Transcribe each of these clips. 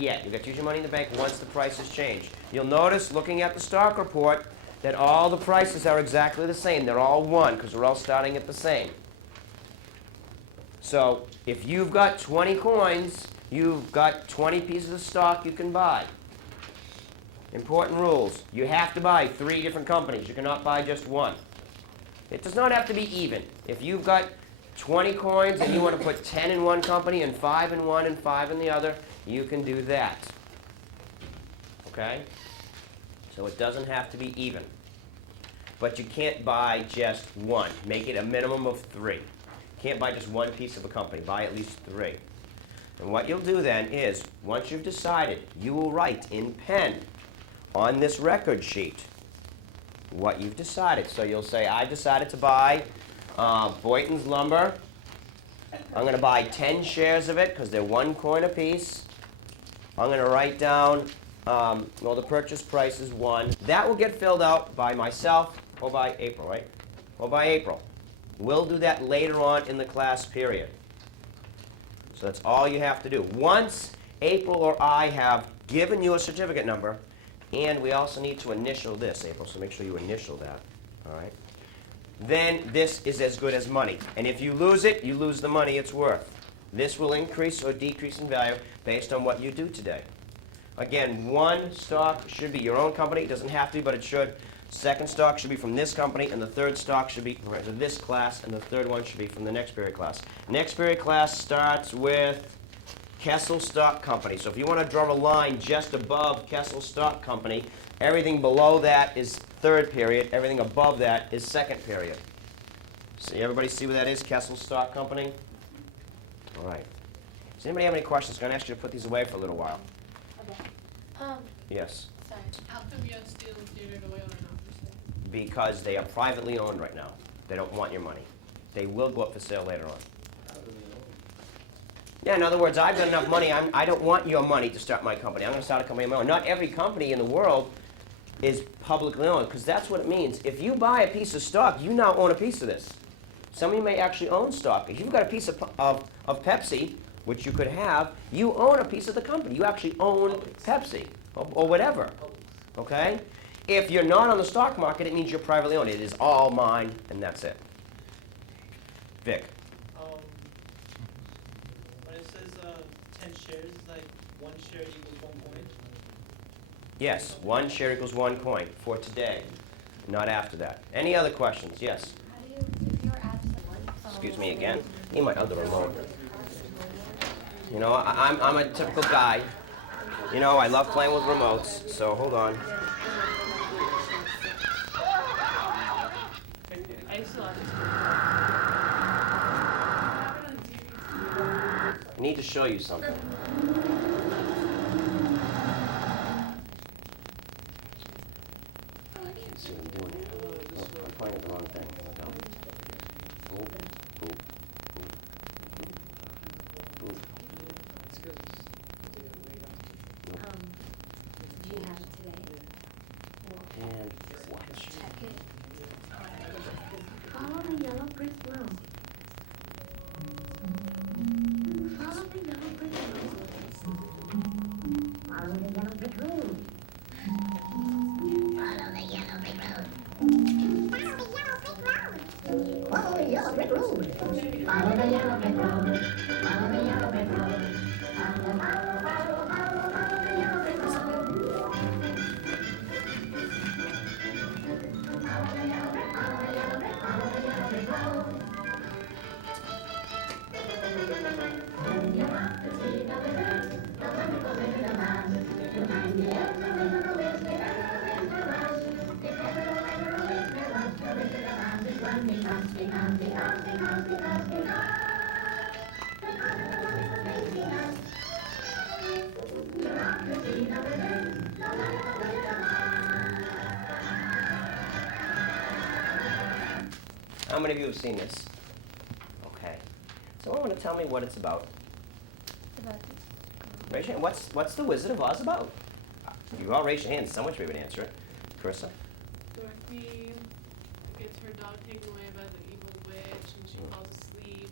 yet. You got to use your money in the bank once the prices change. You'll notice, looking at the stock report, that all the prices are exactly the same. They're all 1 because we're all starting at the same. So if you've got 20 coins, you've got 20 pieces of stock you can buy. Important rules. You have to buy 3 different companies. You cannot buy just one. It does not have to be even. If you've got 20 coins and you want to put 10 in one company and 5 in one and 5 in the other, you can do that. Okay? So it doesn't have to be even. But you can't buy just one. Make it a minimum of 3. You can't buy just one piece of a company. Buy at least 3. And what you'll do then is, once you've decided, you will write in pen on this record sheet what you've decided. So you'll say, I decided to buy Boynton's Lumber. I'm going to buy 10 shares of it because they're 1 coin apiece. I'm going to write down, well, the purchase price is 1. That will get filled out by myself or by April, right? Or by April. We'll do that later on in the class period. So that's all you have to do. Once April or I have given you a certificate number, and we also need to initial this, April, so make sure you initial that, all right? Then this is as good as money. And if you lose it, you lose the money it's worth. This will increase or decrease in value based on what you do today. Again, one stock should be your own company. It doesn't have to be, but it should. Second stock should be from this company, and the third stock should be from this class, and the third one should be from the next period class. Next period class starts with Kessel Stock Company. So if you want to draw a line just above Kessel Stock Company, everything below that is third period. Everything above that is second period. So everybody see what that is, Kessel Stock Company? All right. Does anybody have any questions? I'm going to ask you to put these away for a little while. Okay. Yes. Sorry. How come you have Steel and Standard Oil are not for sale? Because they are privately owned right now. They don't want your money. They will go up for sale later on. Yeah, in other words, I've got enough money. I don't want your money to start my company. I'm going to start a company of my own. Not every company in the world is publicly owned, because that's what it means. If you buy a piece of stock, you now own a piece of this. Some of you may actually own stock. If you've got a piece of Pepsi, which you could have, you own a piece of the company. You actually own Pepsi or whatever. Okay? If you're not on the stock market, it means you're privately owned. It is all mine, and that's it. Vic. When it says 10 shares, it's like 1 share equals 1 coin? Yes, 1 share equals 1 coin for today, not after that. Any other questions? Yes. How do you, if you're absent? Excuse me again. He might have the remote. You know, I'm a typical guy. You know, I love playing with remotes, so hold on. I still have I need to show you something. I can't see what I'm doing here. I'm playing with the wrong thing. Boop, boop, boop, boop. Do you have it today? And watch. Check it. Follow the yellow brick road. Follow the yellow brick road. Follow the yellow brick road. Follow the yellow brick road. Follow the yellow brick road. Follow the yellow brick road. Follow the yellow brick road. Follow the yellow brick road. How many of you have seen this? Okay. Someone want to tell me what it's about? About this. Raise your hand. What's the Wizard of Oz about? You all raised your hands. Someone should be able to answer it. Carissa? Dorothy gets her dog taken away by the evil witch, and she falls asleep.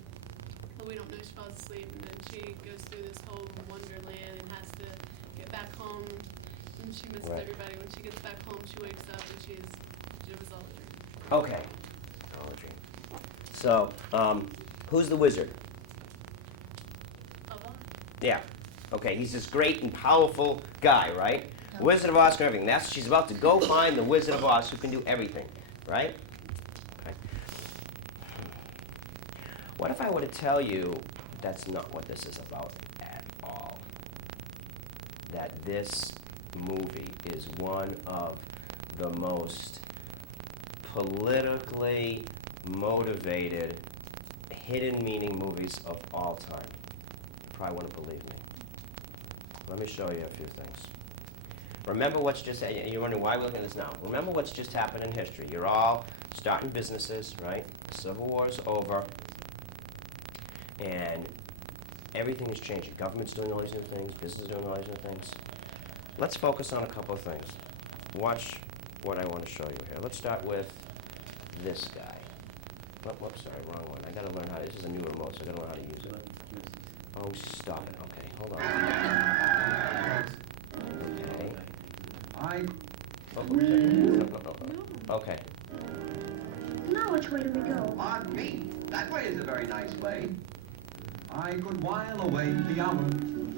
Well, we don't know she falls asleep, and then she goes through this whole wonderland and has to and she misses Right. everybody. When she gets back home, she wakes up and it was all a dream. Okay. All a dream. So, who's the wizard? Alva? Yeah. Okay, he's this great and powerful guy, right? No. Wizard of Oz can do everything. She's about to go find the Wizard of Oz who can do everything, right? Okay. What if I were to tell you that's not what this is about at all? That this movie is one of the most politically motivated, hidden meaning movies of all time. You probably wouldn't believe me. Let me show you a few things. Remember what's just, you're wondering why we're looking at this now. Remember what's just happened in history. You're all starting businesses, right? The Civil War is over, and everything is changing. Government's doing all these new things, business is doing all these new things. Let's focus on a couple of things. Watch what I want to show you here. Let's start with this guy. Whoops, sorry, wrong one. I gotta learn how, this is a new remote, so I gotta learn how to use it. Oh, stop it, okay, hold on. Okay. Oh, oops, okay. Now which way do we go? Pardon me, that way is a very nice way. I could while away the hour,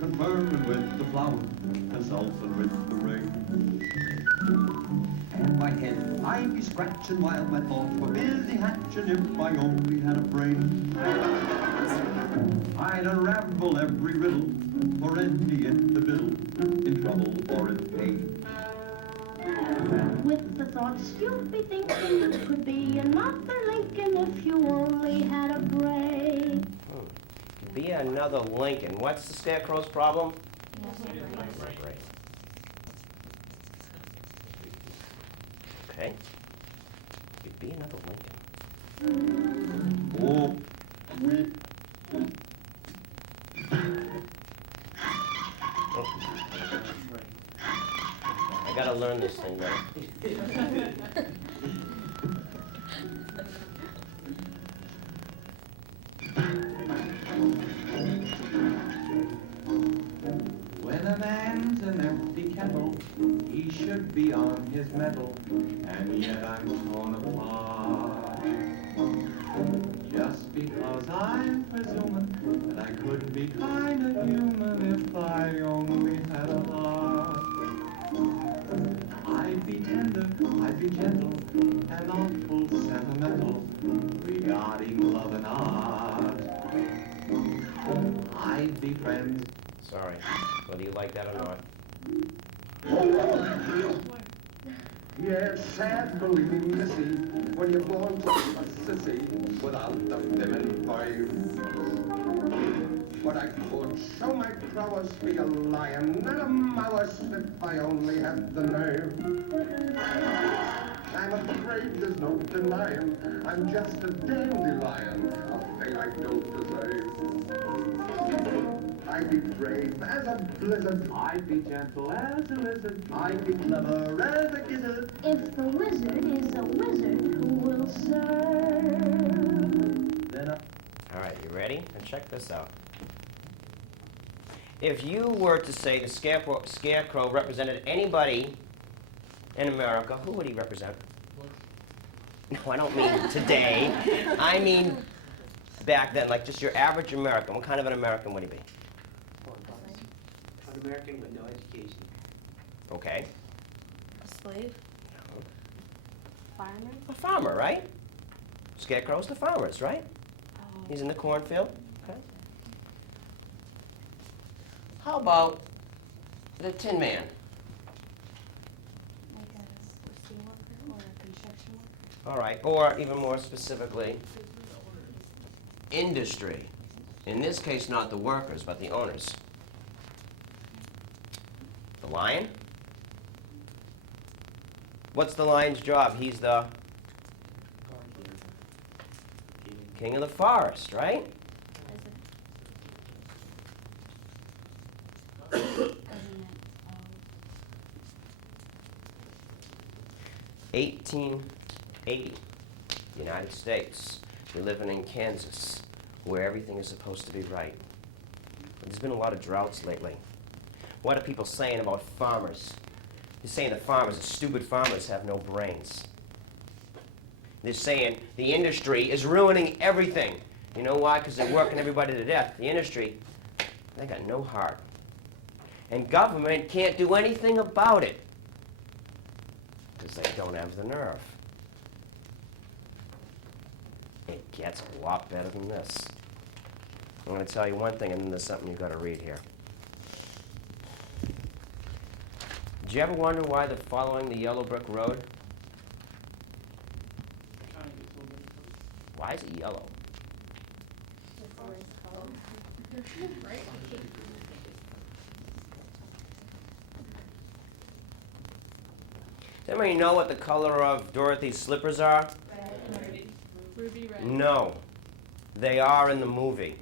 conferring with the flower, consulting with the rain. And my head I'd be scratching while my thoughts were busy hatching if I only had a brain. I'd unravel every riddle for any individual in trouble or in pain. With the thoughts you'd be thinking, it could be another Lincoln if you only had a brain. Be another Lincoln. What's the Scarecrow's problem? Right. Okay. Be another Lincoln. Oh, we I gotta learn this thing right. When a man's an empty kettle, he should be on his mettle, and yet I'm torn apart. Just because I'm presuming that I could be kind of human if I only had a heart. I'd be tender, I'd be gentle, and awful sentimental regarding love and art. I'd be friends. Sorry. Whether you like that or not. Yes, sad believing missy when you're born to a sissy without the feminine vibe. But I could show my prowess, be a lion, not a mouse, if I only had the nerve. I'm afraid there's no denying, I'm just a dandelion, a thing I don't deserve. I'd be brave as a blizzard, I'd be gentle as a lizard. I'd be clever as a gizzard. If the wizard is a wizard, who will serve? Then All right, you ready? And check this out. If you were to say the Scarecrow represented anybody in America, who would he represent? No, I don't mean today. I mean back then, like just your average American. What kind of an American would he be? An American with no education. Okay. A slave? Fireman? A farmer, right? Scarecrow's the farmers, right? Oh. He's in the cornfield. Okay. How about the Tin Man? Like a steel worker or a construction worker? All right, or even more specifically, industry. In this case, not the workers, but the owners. The lion? What's the lion's job? He's the king of the forest, right? Isn't it? 1880, United States. We're living in Kansas, where everything is supposed to be right. There's been a lot of droughts lately. What are people saying about farmers? They're saying the farmers, the stupid farmers, have no brains. They're saying the industry is ruining everything. You know why? Because they're working everybody to death. The industry, they got no heart. And government can't do anything about it because they don't have the nerve. It gets a lot better than this. I'm going to tell you one thing, and then there's something you've got to read here. Did you ever wonder why they're following the yellow brick road? Trying to get to a good place. Why is it yellow? Does anybody know what the color of Dorothy's slippers are? Ruby red. No. They are in the movie.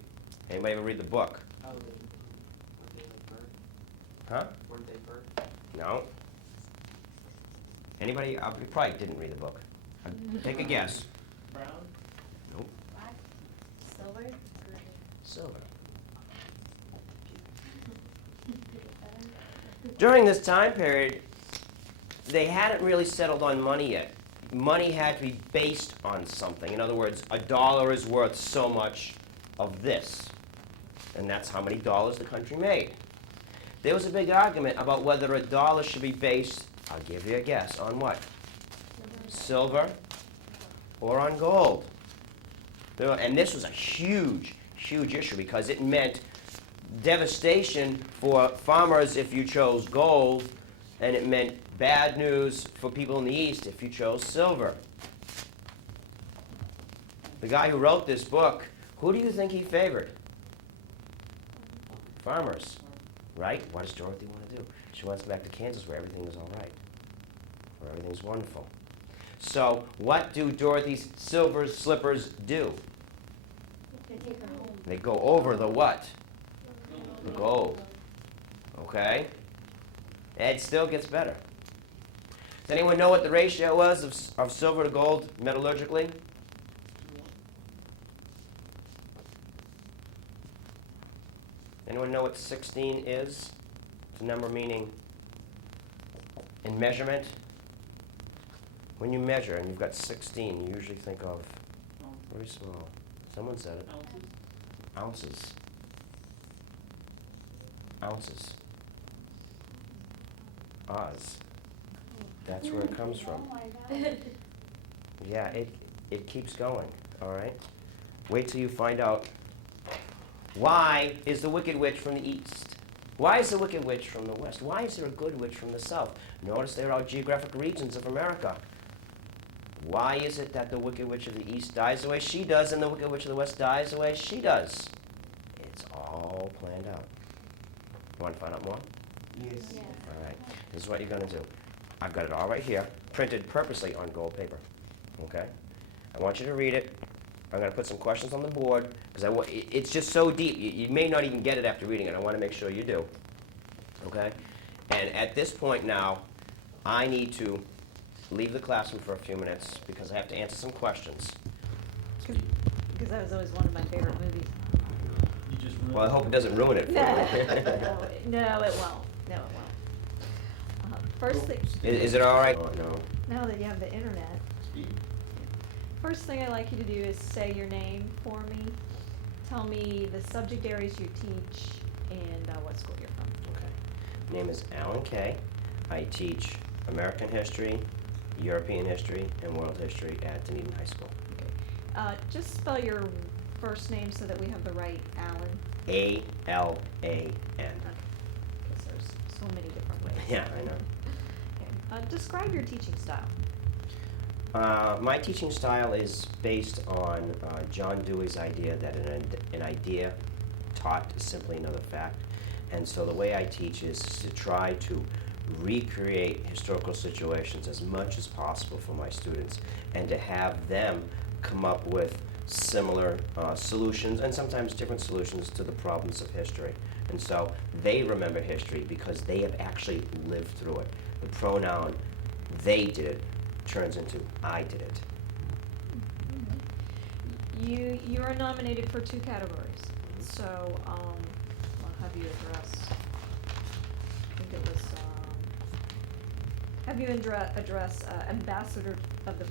Anybody ever read the book? Oh, weren't they like burnt? Huh? Weren't they burnt? No. Anybody? You probably didn't read the book. Take a guess. Brown? Nope. Black, silver, green. Silver. During this time period, they hadn't really settled on money yet. Money had to be based on something. In other words, a dollar is worth so much of this. And that's how many dollars the country made. There was a big argument about whether a dollar should be based, I'll give you a guess, on what? Silver or on gold. And this was a huge, huge issue because it meant devastation for farmers if you chose gold, and it meant bad news for people in the East if you chose silver. The guy who wrote this book, who do you think he favored? Farmers, right? What does Dorothy want to do? She wants to go back to Kansas where everything is all right, where everything's wonderful. So what do Dorothy's silver slippers do? They take her home. They go over the what? The gold. Okay? It still gets better. Does anyone know what the ratio was of silver to gold metallurgically? Anyone know what 16 is? It's a number meaning in measurement. When you measure and you've got 16, you usually think of very small. Someone said it. Ounces? Ounces. Ounces. Oz. That's where it comes from. Oh my God. Yeah, it keeps going, all right? Wait till you find out why is the Wicked Witch from the east? Why is the Wicked Witch from the west? Why is there a good witch from the south? Notice there are geographic regions of America. Why is it that the Wicked Witch of the east dies the way she does and the Wicked Witch of the west dies the way she does? It's all planned out. You want to find out more? Yes. Yeah. All right, this is what you're going to do. I've got it all right here, printed purposely on gold paper, okay? I want you to read it. I'm going to put some questions on the board, because it's just so deep. You may not even get it after reading it. I want to make sure you do, okay? And at this point now, I need to leave the classroom for a few minutes, because I have to answer some questions. Because that was always one of my favorite movies. You just ruined Well, I hope it doesn't ruin it for No, you. no, it won't. No, it won't. First thing, Is it all right? Oh, no. now that you have the internet, first thing I'd like you to do is say your name for me. Tell me the subject areas you teach and what school you're from. Okay. My name is Alan Kay. I teach American history, European history, and world history at Dunedin High School. Okay. Just spell your first name so that we have the right Alan. A-L-A-N. Because there's so many different ways. Yeah, I know. Okay. Describe your teaching style. My teaching style is based on John Dewey's idea that an idea taught is simply another fact. And so the way I teach is to try to recreate historical situations as much as possible for my students and to have them come up with similar solutions and sometimes different solutions to the problems of history. And so they remember history because they have actually lived through it. The pronoun they did it turns into I did it. You are nominated for 2 categories. So I'll have you address. I think it was Have you address ambassador of the